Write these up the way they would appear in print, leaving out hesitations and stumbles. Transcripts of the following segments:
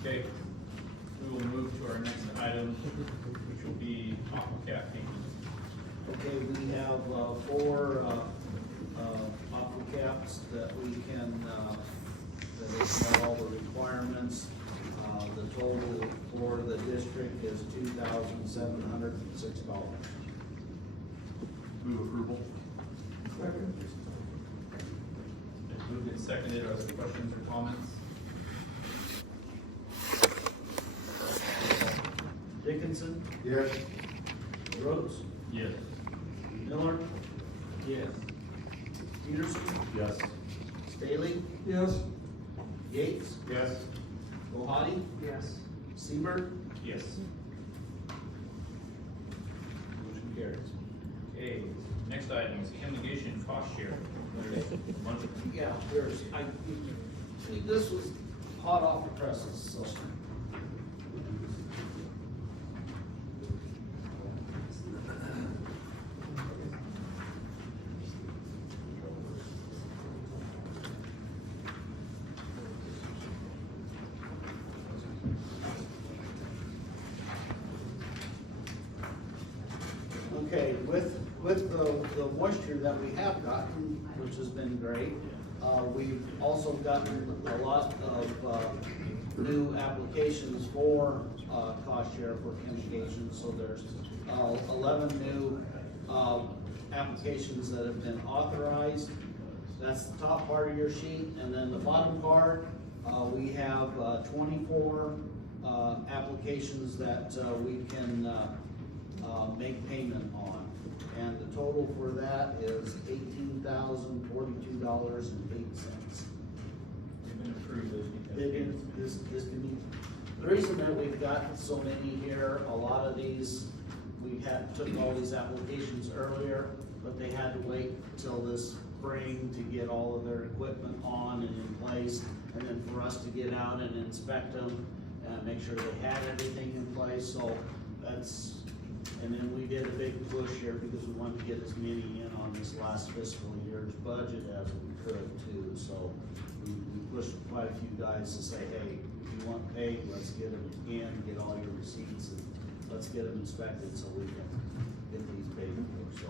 Okay, we will move to our next item, which will be aqua payment. Okay, we have, four, aqua caps that we can, that have all the requirements. The total for the district is $2,706. Move approval. It's moved and seconded. Are there questions or comments? Dickinson, Yes. Rhodes, Yes. Miller. Yes. Peterson, Yes. Staley, Yes. Yates, Yes. Ohadi, Yes. Seaver. Yes. Motion carries. Okay, next item is fumigation cost share. There's a bunch of, Yeah, this was hot off the presses, so. Okay, with the moisture that we have gotten, which has been great, we've also gotten a lot of, new applications for, cost share for fumigation, so there's, 11 new, applications that have been authorized. That's the top part of your sheet, and then the bottom part, we have, 24, applications that, we can, make payment on. And the total for that is $18,042.08. they've been approved. This can be, the reason that we've got so many here, a lot of these, took all these applications earlier, but they had to wait till this spring to get all of their equipment on and in place, and then for us to get out and inspect them and make sure they had everything in place, so that's. And then we did a big push here because we wanted to get as many in on this last fiscal year's budget as we could too. So we pushed quite a few guys to say, hey, if you want paid, let's get them in, get all your receipts, and let's get them inspected so we can get these paid for, so.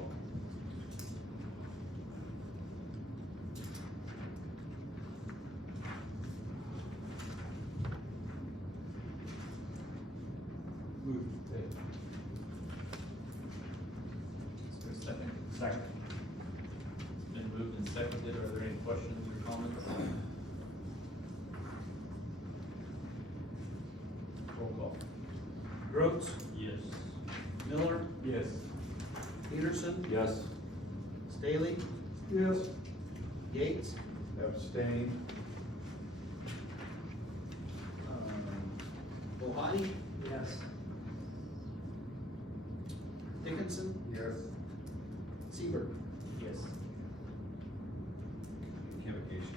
Move. Is there a second? Second. It's been moved and seconded. Are there any questions or comments? Roll call. Rhodes, Yes. Miller, Yes. Peterson, Yes. Staley, Yes. Yates, Abstain. Ohadi, Yes. Dickinson, Yes. Seaver. Yes. Communication.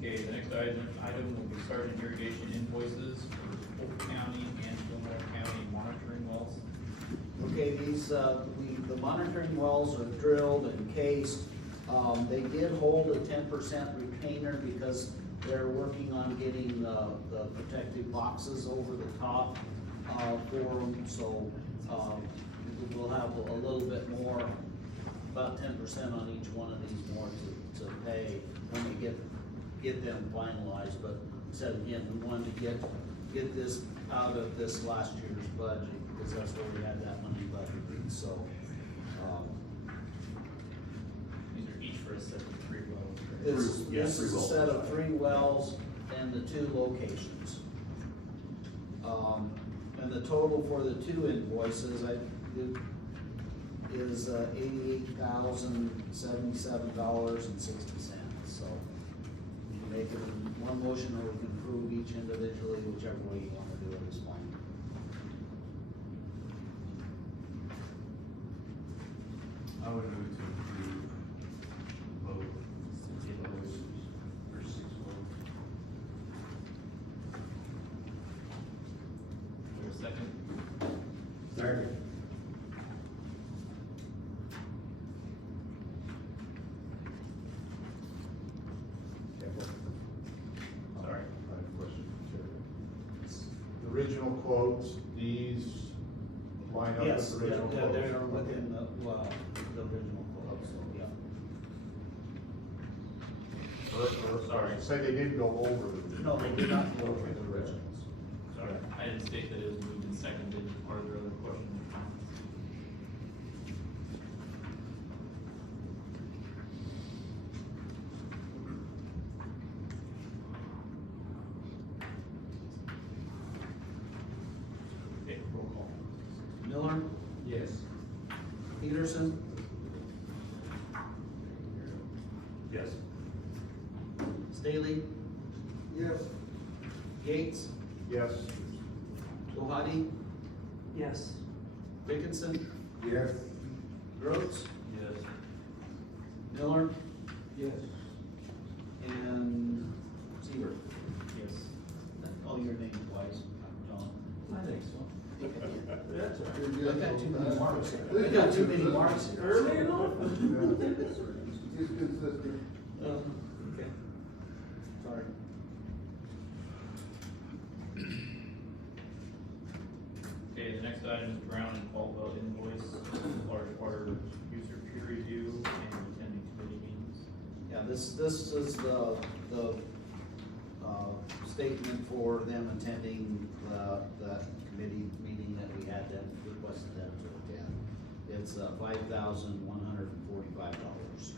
Okay, the next item will be Sergeant irrigation invoices for Polk County and Gilmore County monitoring wells. Okay, these, the monitoring wells are drilled and cased. They did hold a 10% retainer because they're working on getting the protective boxes over the top, for them, so, we'll have a little bit more, about 10% on each one of these more to pay when we get them finalized, but said again, we wanted to get this out of this last year's budget, because that's where we had that money budgeted, so, These are each for a set of 3 wells. correct? this is a set of 3 wells and the 2 locations. And the total for the 2 invoices, is $88,077.60, so you can make it in one motion, or we can approve each individually, whichever way you wanna do it is fine. I would move to approve both invoices for 6 months. Is there a second? Second. quotes, these line up Yes, with the yeah, original yeah, quotes? they're within the original quote, so, yeah. Sorry, say they didn't go over the. No, they did not go over the originals. Sorry, I didn't state that it was moved and seconded. Are there other questions or comments? Okay, roll call. Miller, Yes. Peterson, Yes. Staley, Yes. Gates, Yes. Kohati, Yes. Dickinson, Yes. Rhodes, Yes. Miller, Yes. and Seaver. Yes. Call your name twice, John. I think so. That's all right. I got too many marks here. We got too many marks here. Early enough? He's consistent. Okay. Sorry. Okay, the next item is Brown and Caldwell invoice, large water user peer review and attending committee meetings. Yeah, this is the statement for them attending the committee meeting that we had them, requested them to attend. It's $5,145.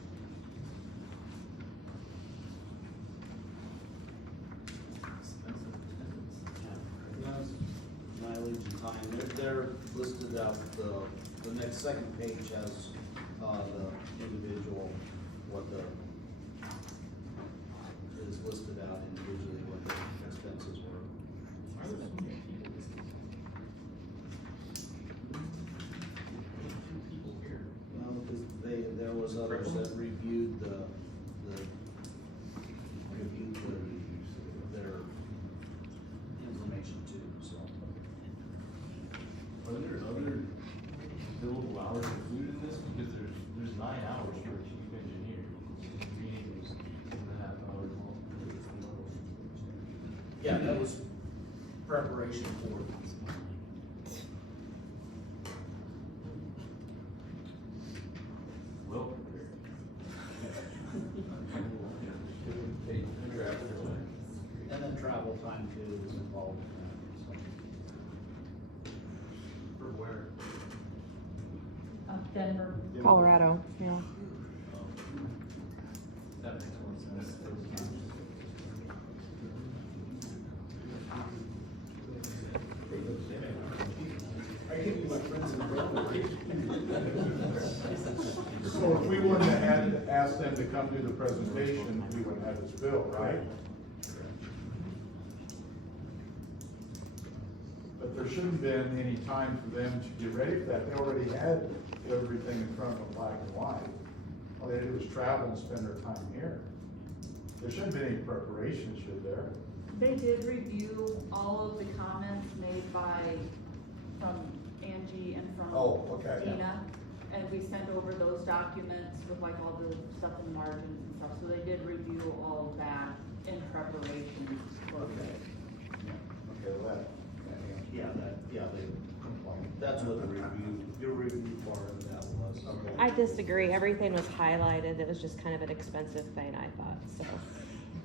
Mileage and time, they're listed out, the next second page has, the individual, what the, is listed out individually what the expenses were. Why was that two people here? Well, because there was others that reviewed their information too, so. Are there other billable hours included in this? Because there's 9 hours for a chief engineer. Meaning there's 2.5 hours more. Yeah, that was preparation for. Well prepared. And then travel time too is involved in that, For where? Denver. Colorado, yeah. That makes more sense. I give you my friends and brothers. So if we wouldn't have had to ask them to come do the presentation, we wouldn't have this bill, right? But there shouldn't have been any time for them to get ready for that. They already had everything in front of them black and white. All they did was travel and spend their time here. There shouldn't have been any preparation, should there? They did review all of the comments made from Angie and from Oh, okay. Tina. And we sent over those documents with like all the stuff in margins and stuff, so they did review all of that in preparation for. Okay. Okay, well, That's what your review part of that was. I disagree. Everything was highlighted. It was just kind of an expensive thing, I thought, so.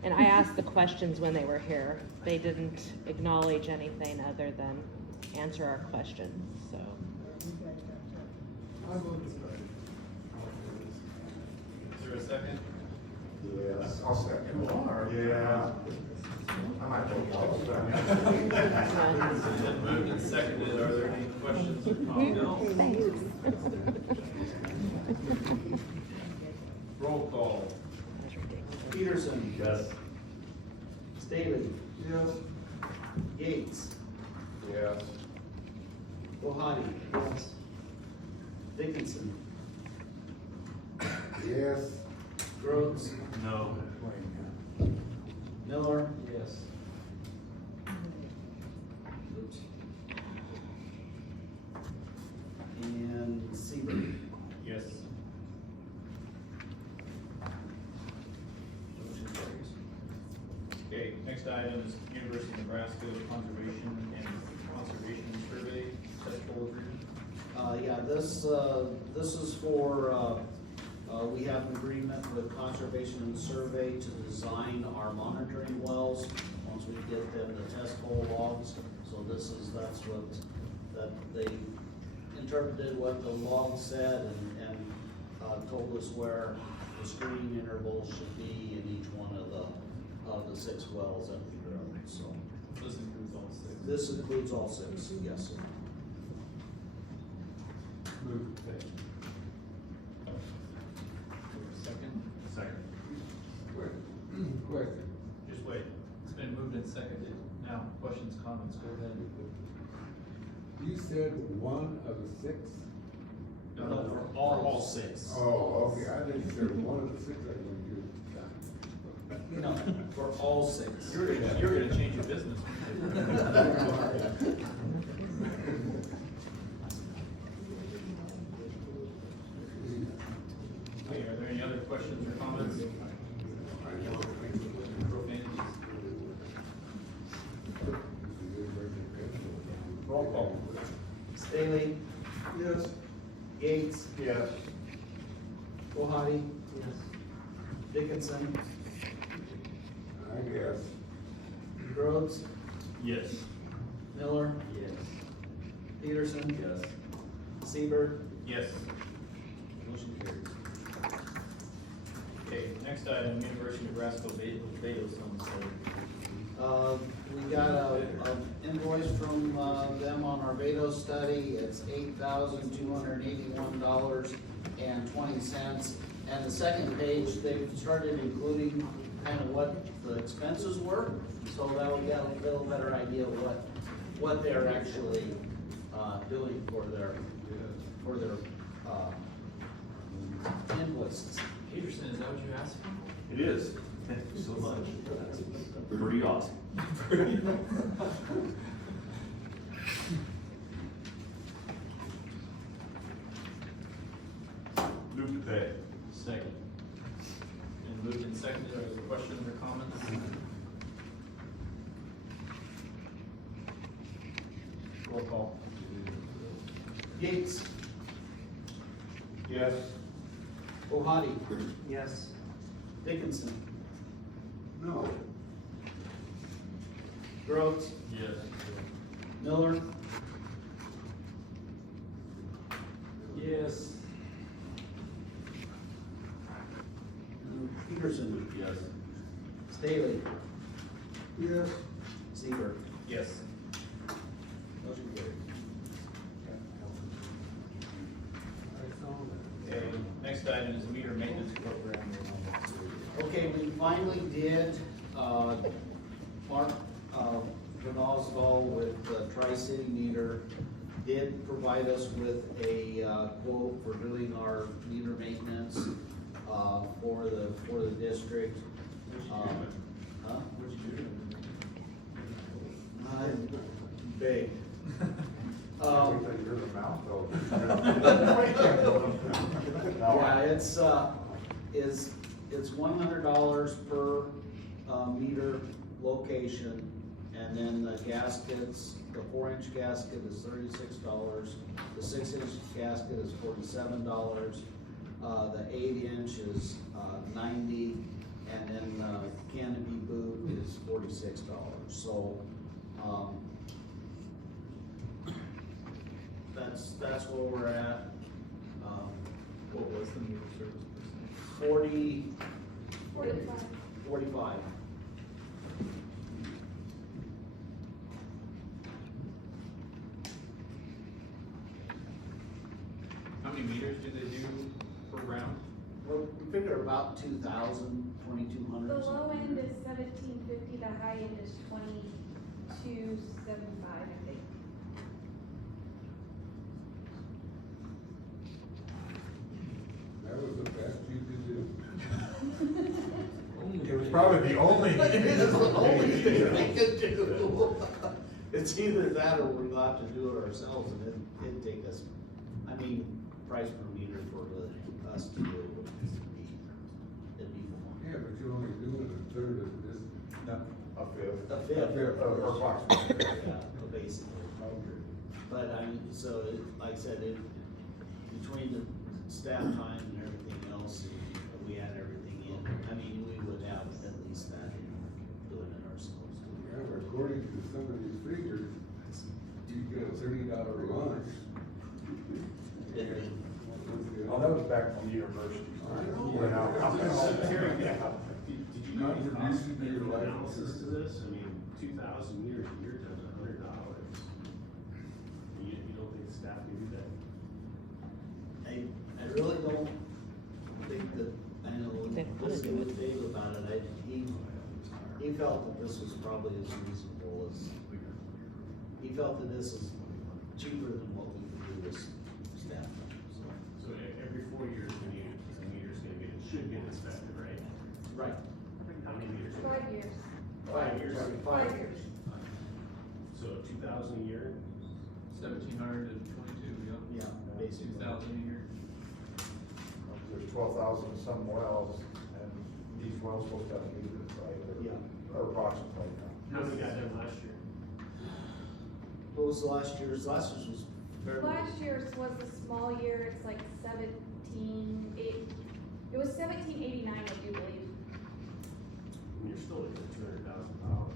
And I asked the questions when they were here. They didn't acknowledge anything other than answer our questions, so. Is there a second? Yes, I'll second. You are? Yeah. I might vote all the Then moved and seconded, are there any questions or comments? Thanks. Roll call. Peterson. Yes. Staley. Yes. Gates. Yes. Kohati. Yes. Dickinson. Yes. Rhodes. No. Miller. Yes. Oops. And Seaver. Yes. Motion carries. Okay, next item is University of Nebraska Conservation and conservation survey test hole agreement. Yeah, this is for, we have an agreement with Conservation and Survey to design our monitoring wells, once we get them the test hole logs. So that's what, that they interpreted what the log said and told us where the screening intervals should be in each one of the 6 wells that we drilled, so. This includes all 6. This includes all 6, yes, sir. Move to pay. Second? Second. Question. Just wait. It's been moved and seconded. Now, questions, comments, go ahead. You said 1 of the 6? No, no, For all 6. Oh, okay, I didn't say 1 of the 6, I didn't No, for all 6. You're gonna change your business. Okay, are there any other questions or comments? Profanities? Roll call. Staley, Yes. Gates, Yes. Kohati, Yes. Dickinson, I guess. Rhodes, Yes. Miller, Yes. Peterson. Yes. Seaver. Yes. Motion carries. Okay, next item, University of Nebraska Beto Sunset. We got a invoice from, them on our Vado study. It's $8,281.20. And the second page, they've started including kind of what the expenses were. So that we got a little better idea of what they're actually, doing for their invoices. Peterson, is that what you asked for? It is. Thank you so much. Pretty awesome. Move to pay. Second. And moved and seconded, are there questions or comments? Roll call. Gates, Yes. Kohati, Yes. Dickinson, No. Rhodes, Yes. Miller, Yes. Peterson, Yes. Staley, Yes. Seaver. Yes. Motion carried. Okay, next item is meter maintenance program. Okay, we finally did, Mark, Van Oswald with Tri-City Meter did provide us with a, quote for doing our meter maintenance, for the district. Huh? What'd you do? I'm big. You're the mouth, though. Yeah, it's $100 per, meter location, and then the gaskets, the 4-inch gasket is $36, the 6-inch gasket is $47, the 8-inch is, $90, and then the canopy boot is $46, so, that's where we're at. What was the meter service percentage? 45. How many meters do they do per round? We figure about 2,000, 2,200. The low end is 1750, the high end is 2275, I think. That was the best you could do. It was probably the only. It is the only thing they can do. It's either that or we'll have to do it ourselves, and it'd take us, price per meter for us to do it would be, it'd be more. Yeah, but you're only doing a third of this. No, a fifth. A fifth. Or approximately. Yeah, a big basically. Okay. But I mean, so like I said, between the staff time and everything else, if we had everything in, I mean, we would have at least that in doing it ourselves. Yeah, but according to some of these figures, you get a $30 lunch. Oh, that was back when the university. I know. Went out. Did you not cost any analysis to this? I mean, 2,000 years a year times $100. You don't think the staff can do that? I really don't think that, I know, They wanna listening do with Dave about it, he felt that this was probably as reasonable as, he felt that this is cheaper than what we could do with staff. So every 4 years, the meter's should get inspected, right? Right. How many meters? 5 years. 5 years. 5 years. So 2,000 a year? 1,722, Yeah, basically. 2,000 a year. There's 12,000 in some wells, and these wells supposed to have meters, right? Yeah. Or approximately. How many got done last year? What was last year's? Last year's was fairly. Last year's was a small year, it's like 17.8, it was 1789, I do believe. And you're still looking at $200,000.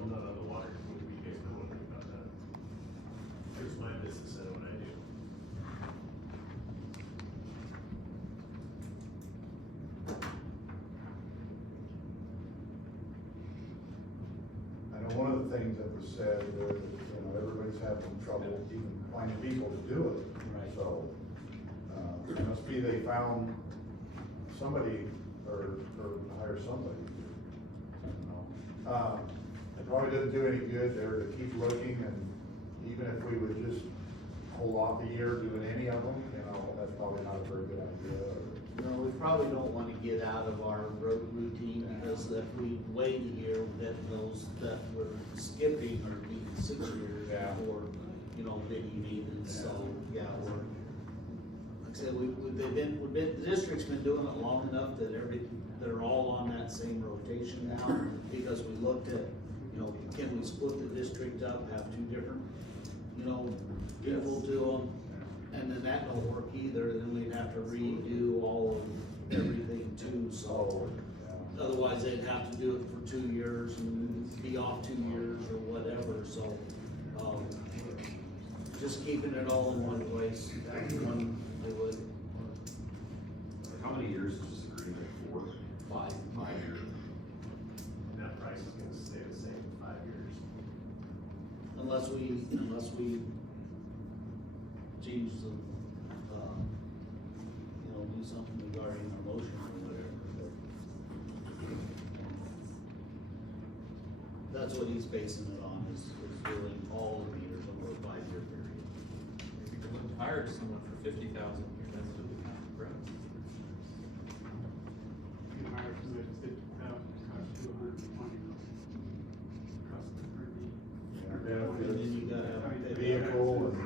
I'm not on the water committee, you guys know anything about that. Here's my business and what I do. I know one of the things that was said, everybody's having trouble even finding people to do it. Right. So, it must be they found somebody, or hire somebody. I don't know. It probably doesn't do any good there to keep looking, and even if we would just hold off a year doing any of them, that's probably not a very good idea. No, we probably don't wanna get out of our road routine, because if we wait a year, then those that we're skipping are being 6 years Yeah. for, mini maintenance, so, yeah, we're, like I said, the district's been doing it long enough that they're all on that same rotation now, because we looked at, can we split the district up, have two different, people do them? And then that don't work either, then we'd have to redo all of everything too, so. Otherwise, they'd have to do it for 2 years and be off 2 years or whatever, so, just keeping it all in one place, that's one they would. How many years is this agreement for? 5. 5 years. And that price is gonna stay the same in 5 years. Unless we change the, do something regarding our motion or whatever, but. That's what he's basing it on, is doing all the meters over a 5-year period. If you could hire someone for 50,000 a year, that's what we have, right? You can hire somebody to 50,000, cost you 120. Cost them per week. And then you gotta have a Vehicle and.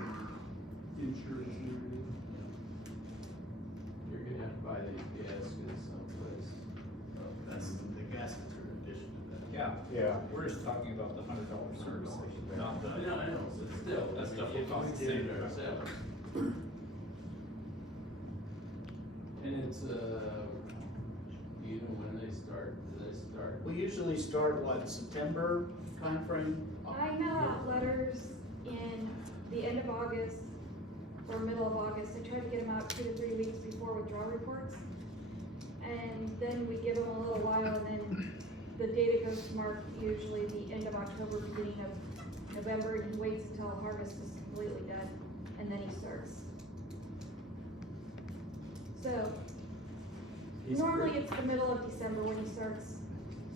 Insurance and everything. You're gonna have to buy these gaskets someplace. That's the gaskets are in addition to that. Yeah. We're just talking about the $100 service, not the. No, I know, so still, that stuff will cost the same to ourselves. And it's, when they start, do they start? We usually start, September timeframe? I mail out letters in the end of August or middle of August. I try to get them out 2 to 3 weeks before withdrawal reports. And then we give them a little while, and then the data goes to Mark usually the end of October, beginning of November, and he waits until harvest is completely done, and then he starts. So, normally it's the middle of December when he starts.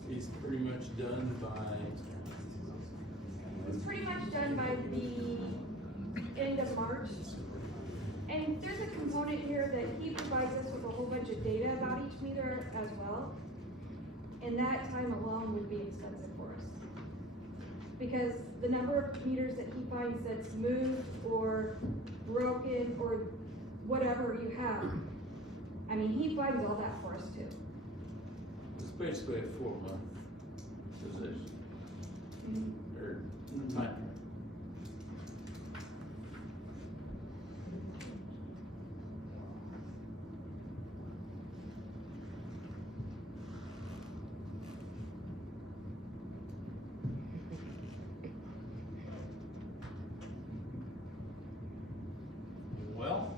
He's pretty much done by. It's pretty much done by the end of March. And there's a component here that he provides us with a whole bunch of data about each meter as well. And that time alone would be expensive for us. Because the number of meters that he finds that's moved or broken or whatever you have, I mean, he finds all that for us too. It's basically a 4 month position. Or Mhm. time. Well,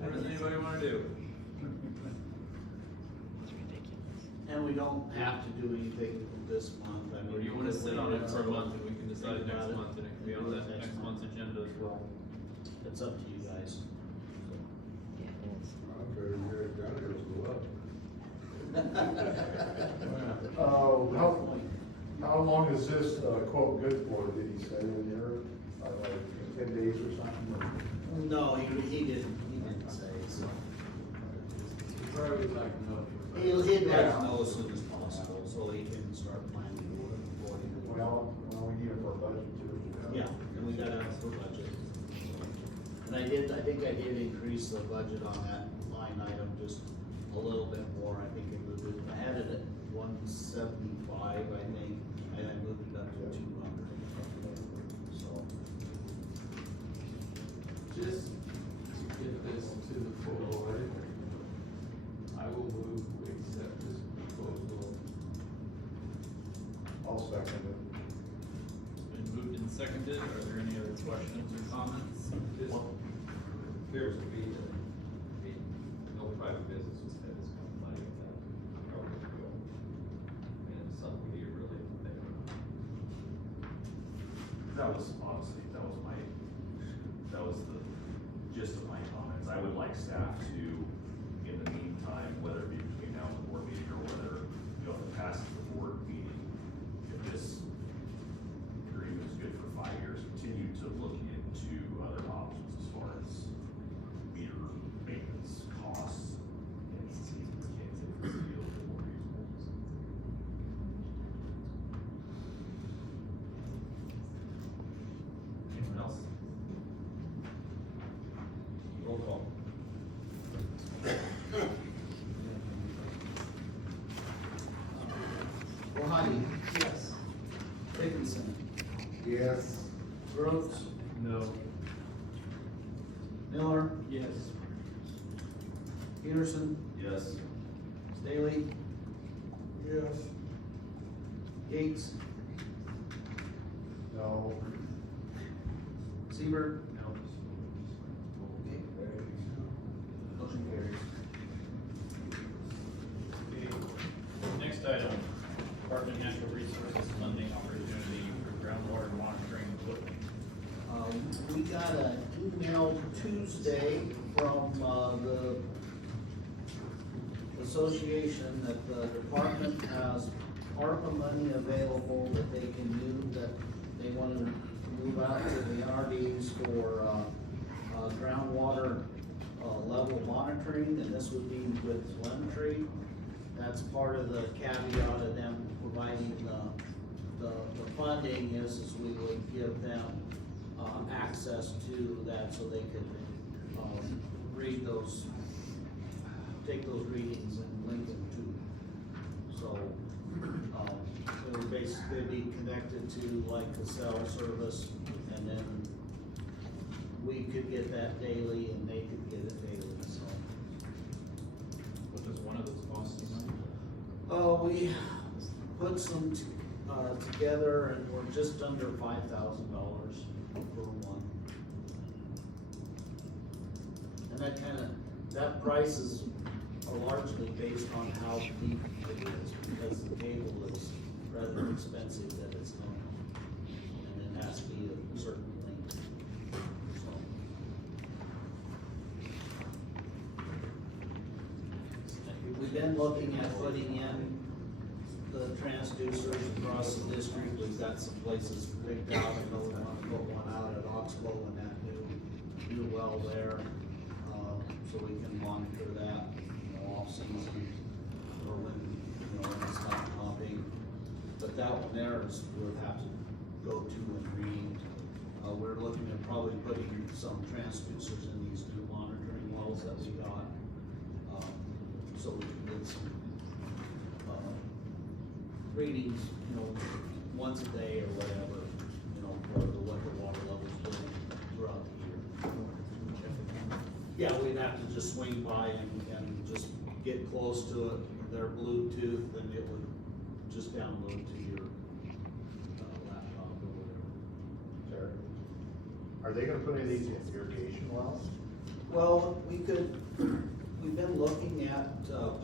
what does anybody wanna do? It's ridiculous. And we don't have to do anything this month, I mean. Or do you wanna sit on it for a month and we can decide Think next about it. month and it can be on that next month's agenda as well? It's up to you guys. Yeah, it is. I'm better than Eric down here, go up. How long is this quote good for, did he say in there, like 10 days or something? Or- No, he didn't say, so. Probably would like to know. He'd like to know as soon as possible, so he can start planning accordingly. Well, we need it for a budget too. Yeah, and we gotta have for budget. And I think I did increase the budget on that line item just a little bit more, I think it was, I had it at 175, I think, and I moved it up to 200. So, Just to get this to the full board, I will move to accept this proposal. I'll second it. It's been moved and seconded, are there any other questions or comments? This appears to be that no private business will spend this kind of money without government approval. And it's something we need to really think about. That was honestly, that was the gist of my comments. I would like staff to, in the meantime, whether it be between now and the board meeting or whether, if it passes the board meeting, if this agreement is good for 5 years, continue to look into other options as far as meter maintenance costs and see if we can take this deal a bit more reasonable. Anyone else? Roll call. Rohani? Yes. Dickinson? Yes. Brooks? No. Miller? Yes. Peterson? Yes. Staley? Yes. Gates? No. Seaver? No. Okay. Motion carries. Okay. Next item, Department of Natural Resources funding opportunity for groundwater monitoring equipment. We got an email Tuesday from, the association that the department has ARPA money available that they can use, that they want to move out to the NRDs for, groundwater, level monitoring, and this would be with telemetry. That's part of the caveat of them providing the funding is we would give them, access to that so they could, read those, take those readings and link them to. So, it would basically be connected to like the cell service, and then we could get that daily and they could get it daily, so. What does one of those cost you money? We put some, together and we're just under $5,000 for one. And that price is largely based on how deep it is, because the cable is rather expensive that it's not. And it has to be a certain length, so. We've been looking at putting in the transducers across the district. We've got some places picked out. I know we want to put one out at Oxbow and that new well there. So we can monitor that, off season, or when it's not pumping. But that one there is, we'll have to go to and read. We're looking at probably putting some transducers in these new monitoring wells that we got. So we can get some, readings, you know, once a day or whatever, you know, for what the water level's doing throughout the year. Yeah, we'd have to just swing by and just get close to it, their Bluetooth, and it would just download to your laptop or whatever. Terry, are they gonna put any of these in irrigation wells? Well, we've been looking at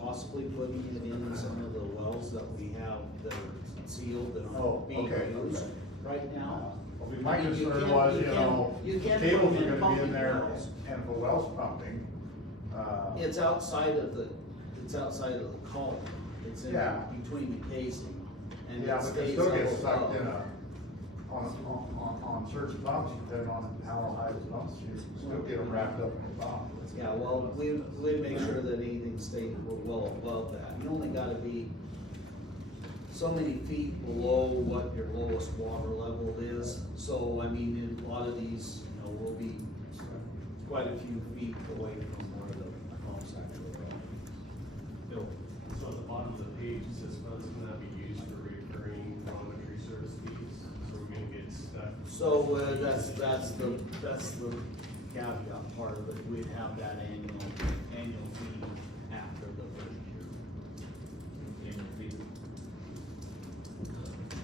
possibly putting it in some of the wells that we have that are sealed that Oh, aren't being okay, used okay. right now. Well, my I mean, you concern can- was, you you can- know, you can cables put are them in gonna be in pumping there, wells. and if a well's pumping, It's outside of the column, it's in Yeah. between the casing, and yeah, it but it stays still up gets sucked above. in on certain pumps, depending on how high the pumps, you still get them wrapped up in the pump. Yeah, well, we make sure that anything stays well above that. You only gotta be so many feet below what your lowest water level is. So, I mean, in a lot of these, you know, we'll be quite a few feet away from where the pumps actually are. Bill, So at the bottom of the page, it says funds cannot be used for recurring telemetry service fees, so we're gonna get stuck. So, that's the caveat part of it. We'd have that annual fee after the first year. annual fee.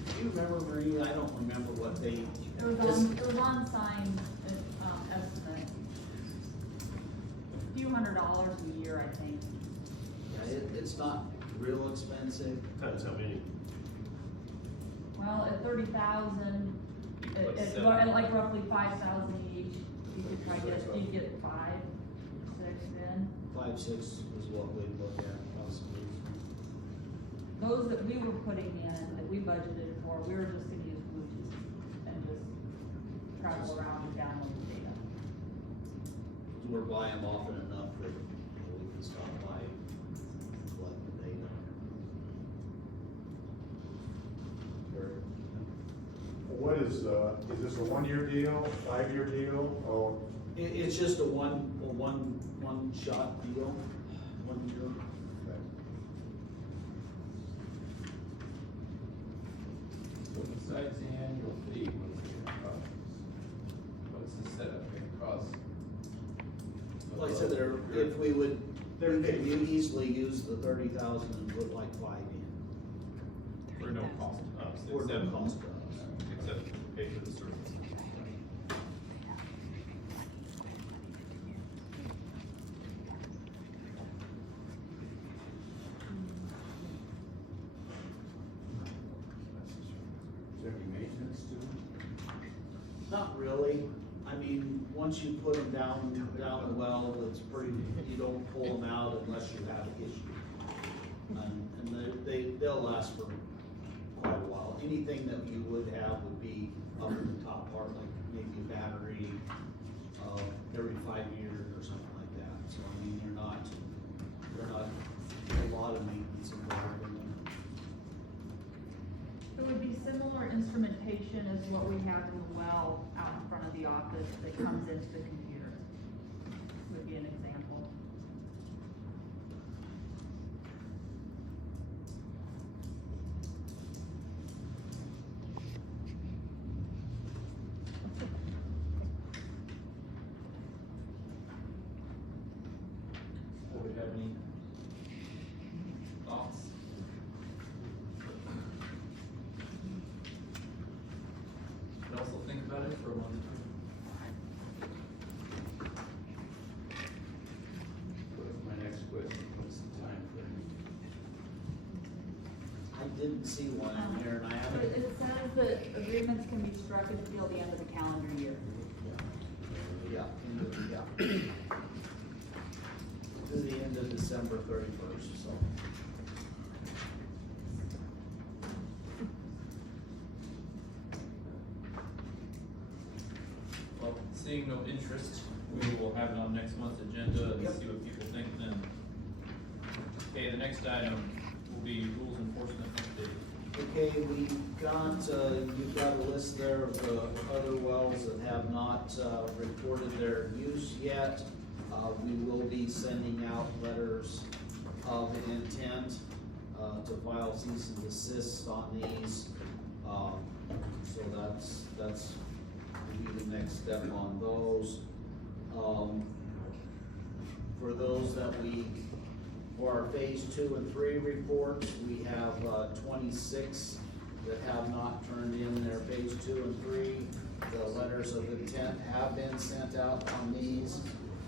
Do you remember, Marie? I don't remember what they. It was on sign, estimate. A few $100s a year, I think. Yeah, it's not real expensive. Times how many? Well, at 30,000, Like it's seven. like roughly 5,000 each. You could try you'd get 5, 6 in. 5, 6 is what we'd look at possibly. Those that we were putting in, that we budgeted for, we were just gonna use Bluetooth and just travel around and download the data. We're buying often enough that we can stop by and collect the data. What is this a 1-year deal, 5-year deal, or? It's just a one shot deal, 1 year. So besides the annual fee, what's the setup gonna cost? Like I said, if we could easily use the 30,000 and put like 5 in. For no cost to us. For no except- cost to us. Except pay for the service. Is there any maintenance to it? Not really. I mean, once you put them down the well, it's pretty, you don't pull them out unless you have an issue. And they'll last for quite a while. Anything that you would have would be up in the top part, like maybe a battery, every 5 years or something like that. So I mean, they're not a lot of maintenance involved in them. It would be similar instrumentation as what we have in the well out in front of the office that comes into the computer. Would be an example. Do we have any thoughts? Could also think about it for a month. My next question, what's the time frame? I didn't see one in here and I It haven't. it says that agreements can be struck until the end of the calendar year. Yeah, to the end of December 31st, so. Well, seeing no interest, we will have it on next month's agenda and Yep. see what people think then. Okay, the next item will be rules enforcement update. Okay, you've got a list there of the other wells that have not, reported their use yet. We will be sending out letters of intent. to file cease and desist on these. So that's will be the next step on those. For those that for our phase 2 and 3 reports, we have 26 that have not turned in their phase 2 and 3. The letters of intent have been sent out on these,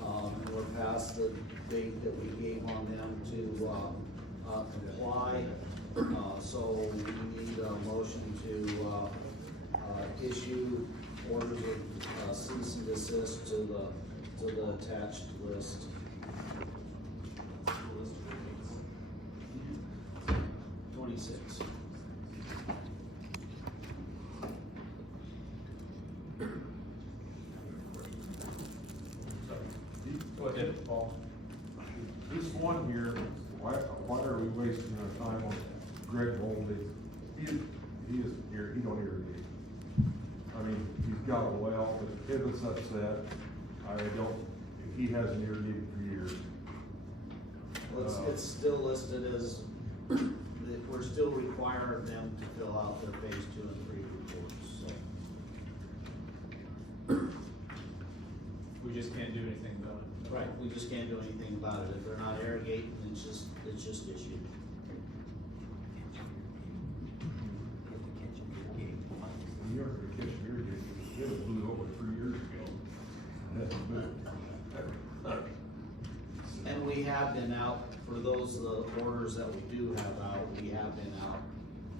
and we're past the date that we gave on them to comply. So we need a motion to issue orders of cease and desist to the attached list. 26. Go ahead, Paul. This one here, why are we wasting our time on Greg Moldy? He is here, he don't irrigate. I mean, he's got a well, but pivots upset. He hasn't irrigated for years. Well, it's still listed as, that we're still requiring them to fill out their phase 2 and 3 reports, so. We just can't do anything about it. Right, we just can't do anything about it. If they're not irrigating, it's just issued. New York, the kitchen irrigation, it blew over 3 years ago. That's good. And we have been out, for those orders that we do have out, we have been out,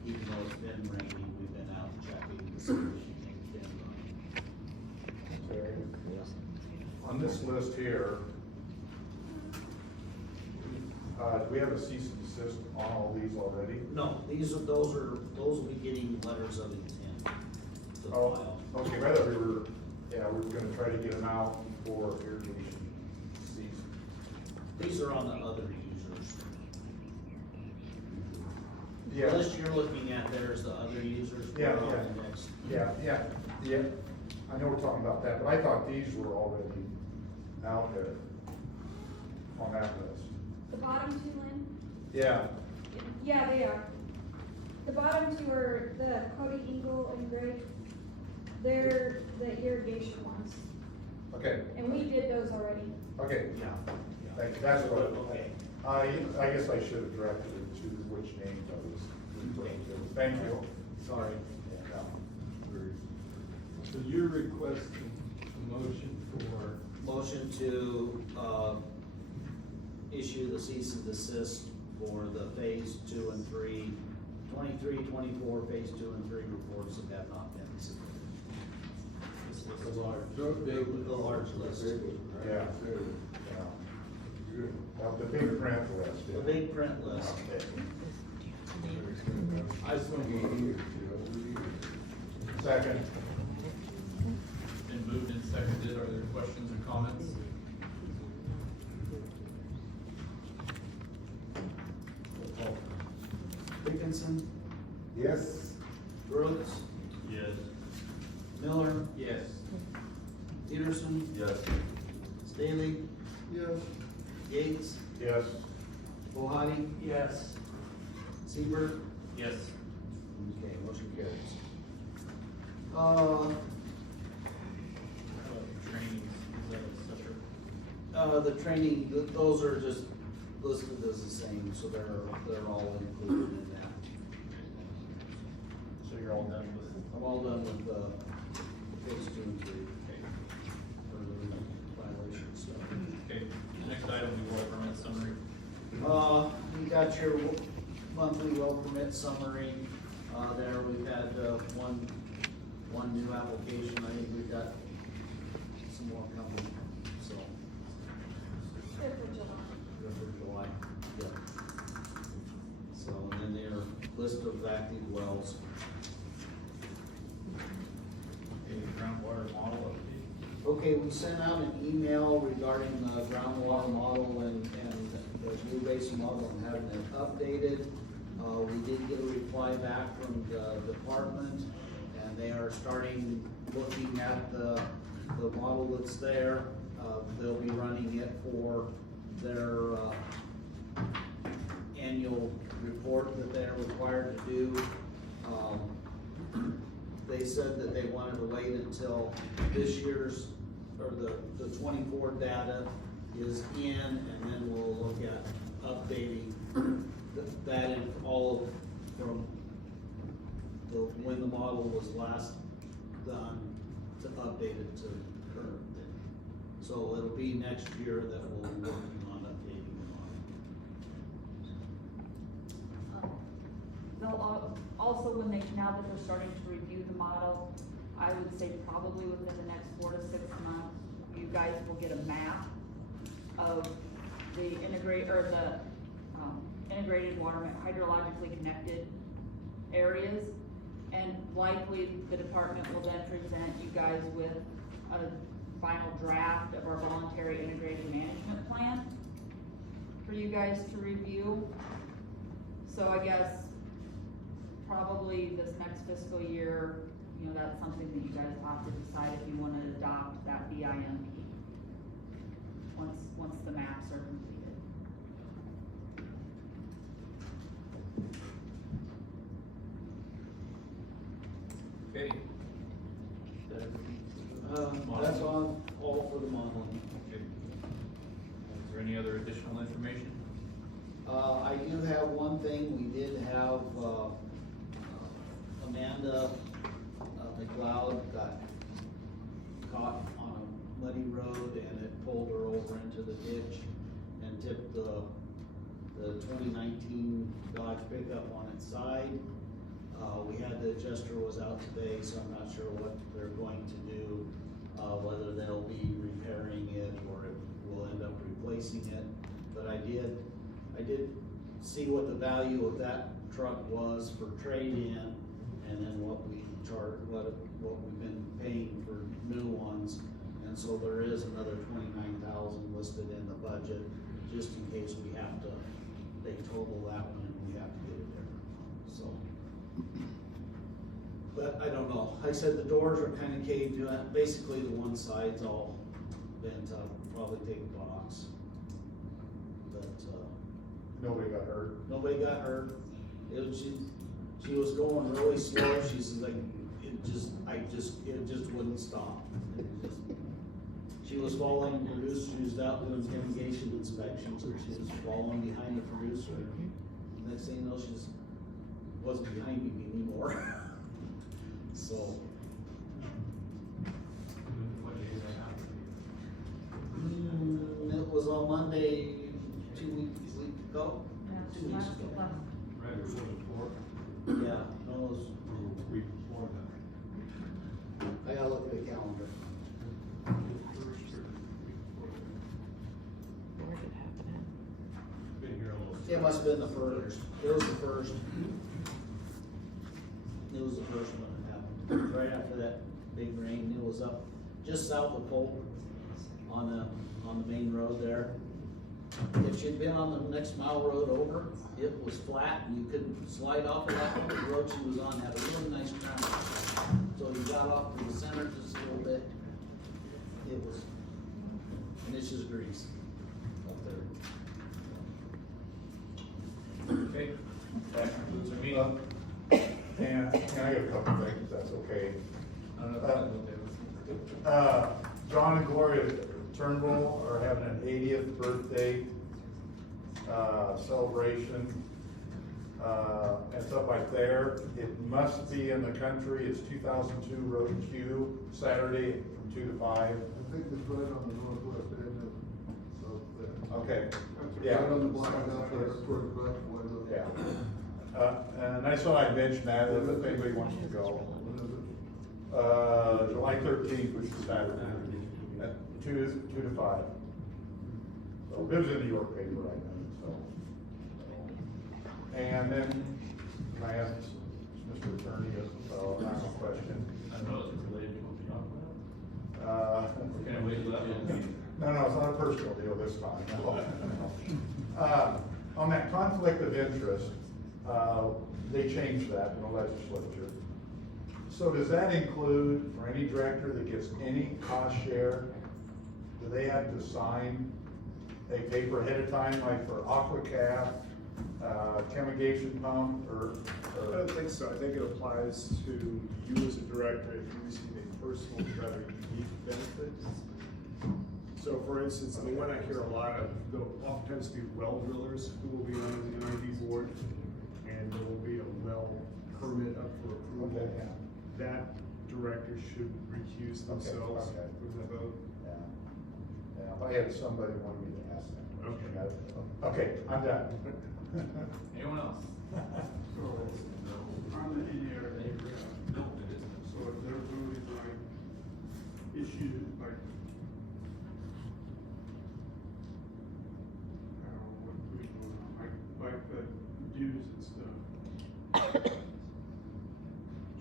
even though it's been raining, we've been out checking to see if anything's been done. On this list here, do we have a cease and desist on all these already? No, those will be getting letters of intent to Oh, file. okay, rather we were gonna try to get them out before irrigation season. These are on the other users. The Yeah. list you're looking at there is the other users. Yeah, We're on yeah. the next. Yeah. I know we're talking about that, but I thought these were already out there on that list. The bottom two, Lynn? Yeah. Yeah, they are. The bottom two are the Cody Eagle and Greg. They're the irrigation ones, Okay, and we did those already. okay, Yeah. that's what, Okay. I guess I should have directed it to which names I was referring to. Thank you. Sorry. So you're requesting a motion for, Motion to, issue the cease and desist for the phase 2 and 3, 23, 24, phase 2 and 3 reports that have not been submitted. The large list. Yeah. Good. The big print list. The big print list. I just want to get here, you know, Second. Been moved and seconded. Are there questions or comments? Dickinson, Yes. Brooks, Yes. Miller, Yes. Peterson, Yes. Staley, Yes. Yates, Yes. Bohati. Yes. Seaver. Yes. Okay, motion carries. Trainings, is that a separate? The training, those are just listed as the same, so they're all included in that. So you're all done with? I'm all done with, phase 2 and 3. For the violation stuff. Okay, the next item will be water permit summary. You got your monthly well permit summary, there, we've had, one new application, I think we've got some more coming, so. Good for July. Good for July, yeah. So, and then their list of active wells. Okay, groundwater model update. Okay, we sent out an email regarding the groundwater model and the new basin model and having it updated. We did get a reply back from the department, and they are starting looking at the model that's there. They'll be running it for their, annual annual report that they're required to do. They said that they wanted to wait until this year's, or the 24 data is in, and then we'll look at updating that in all from when the model was last done to update it to current. So it'll be next year that we'll be working on updating the model. They'll also, when they, now that they're starting to review the model, I would say probably within the next 4 to 6 months, you guys will get a map of the integrated water, hydrologically connected areas. And likely the department will then present you guys with a final draft of our voluntary integrated management plan for you guys to review. So I guess probably this next fiscal year, you know, that's something that you guys will have to decide if you want to adopt that BIMP once the maps are completed. Okay. That's all for the modeling. Okay. Is there any other additional information? I do have one thing. We did have, Amanda McLeod got caught on a muddy road and it pulled her over into the ditch and tipped the 2019 Dodge pickup on its side. We had the adjuster was out today, so I'm not sure what they're going to do, whether they'll be repairing it or if we'll end up replacing it. But I did see what the value of that truck was for trade-in, and then what we charge, what we've been paying for new ones. And so there is another 29,000 listed in the budget, just in case we have to, they total that one and we have to get it there, so. But I don't know, like I said, the doors are kind of caved in, basically the one side's all bent up, probably take a box. But, Nobody got hurt. nobody got hurt. It was, she was going really slow, she's like, it just wouldn't stop. She was following the producer, she was out doing fumigation inspections, and she was following behind the producer. Next thing you know, she wasn't behind me anymore. So. What day did that happen? It was on Monday, 2 weeks ago? Yeah, 2 weeks ago. Right before the fourth, Yeah, no, it was, or week before that. I gotta look at the calendar. Where did it happen at? Been here almost. It must've been the first, it was the first. It was the first one that happened, right after that big rain. It was up just south of Polk on the main road there. If she'd been on the next mile road over, it was flat and you couldn't slide off of that one. The road she was on had a really nice crown. So you got off to the center just a little bit. It was, and it's just grease up there. Okay, that concludes our meeting. And I got a couple things, if that's okay. John and Gloria Turnbull are having an 80th birthday celebration. It's up right there. It must be in the country. It's 2002 Road Q, Saturday from 2 to 5. I think it's right on the northwest end of there. Okay. That's Yeah. right on the block out there, toward the back of White Oak. Yeah. And I thought I'd mention that if anybody wants to go. When is it? July 13th, which is Saturday, at 2 to 5. So it was in the New York paper right now, so. And then, can I ask Mr. Attorney a final question? I don't know, is it related to what we talked about? Can I wait till that one? No, it's not a personal deal this time. On that conflict of interest, they changed that in the legislature. So does that include, for any director that gets any cost share, do they have to sign a paper ahead of time, like for AquaCap, Chemigation pump or? I don't think so. I think it applies to you as a director if you receive a personal, rather unique benefit. So for instance, the one I hear a lot of, there'll oftentimes be well drillers who will be on the NRD board, and there will be a well permit up for approval. Okay, yeah. That director should recuse themselves okay. from the vote. Yeah. Yeah, if I had somebody who wanted me to ask that question. Okay. Okay, I'm done. Anyone else? So, on the NRD, so if they're doing like issues like, I don't know what we going on, like the dues and stuff.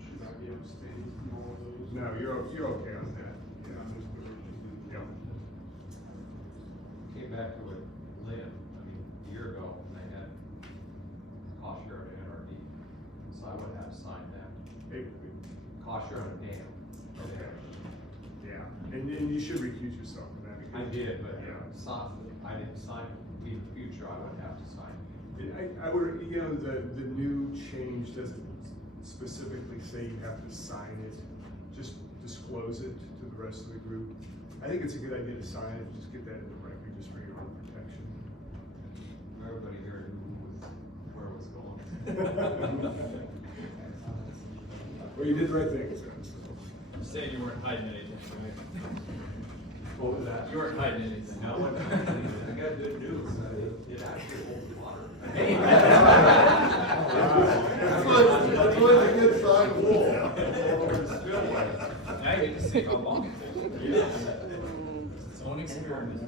Should I be abstaining from all of those? No, you're okay on that. Yeah, I'm just the Yeah. Came back to what Lynn, I mean, a year ago, when they had cost share at NRD, so I wouldn't have to sign that. Cost share and pay them. Okay. Yeah, and you should recuse yourself from that. I did, but, Yeah. I didn't sign, in the future, I wouldn't have to sign. I would, the new change doesn't specifically say you have to sign it, just disclose it to the rest of the group. I think it's a good idea to sign it, just get that in the record, just for your own protection. Everybody here knew where it was going. Well, you did the right thing, so. Saying you weren't hiding anything, right? What was that? You weren't hiding anything. No, I got good news, it actually holds water. That's always a good sign. Now you can see how long it takes. It's own experiment.